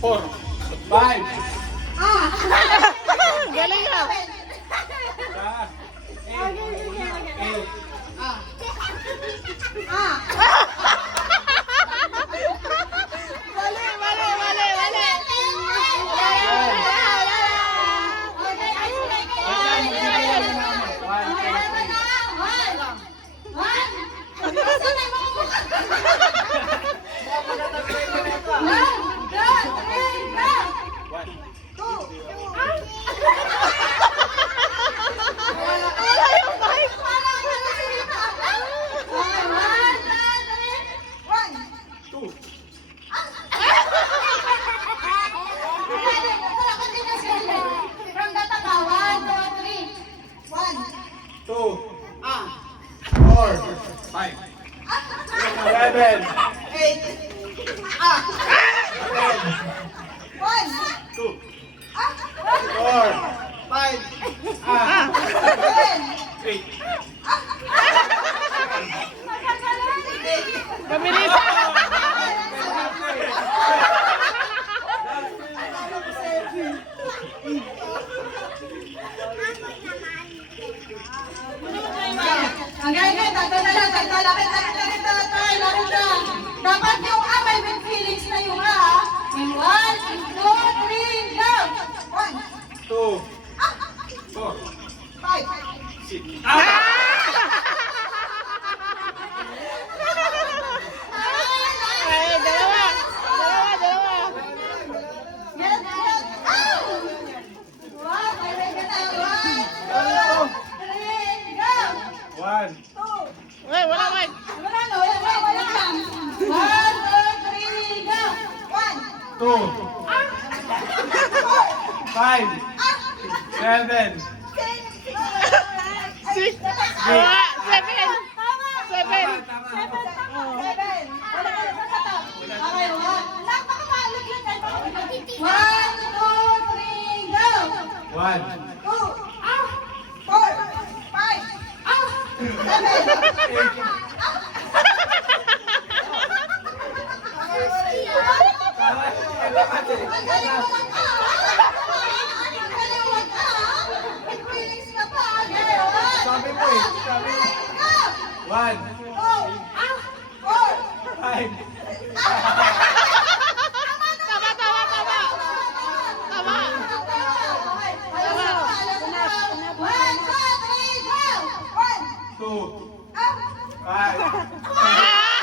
4, 5, Galing ah. 8, 8, Mali, mali, mali, mali. Wala yung mic. 2, From the taba, 1, 2, 3. 1. 2, 4, 5, 7, 2, 4, 5, 8. Mabilis. Dapat yung may with feelings na yung ha. Yung 1, 2, 3, go! 2, 4, 1, 6. Ay, dalawa. Dalawa, dalawa. 1, Ay, wala mic. 2, 5, 7, Six. Wala. Seven. Seven. One. 1, 5. Tama, tama, tama. Tama. 2, 5.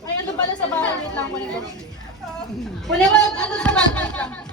Ay, ano pala sa bahay? Wait lang ko nito. Kunin mo yung ano sa bag.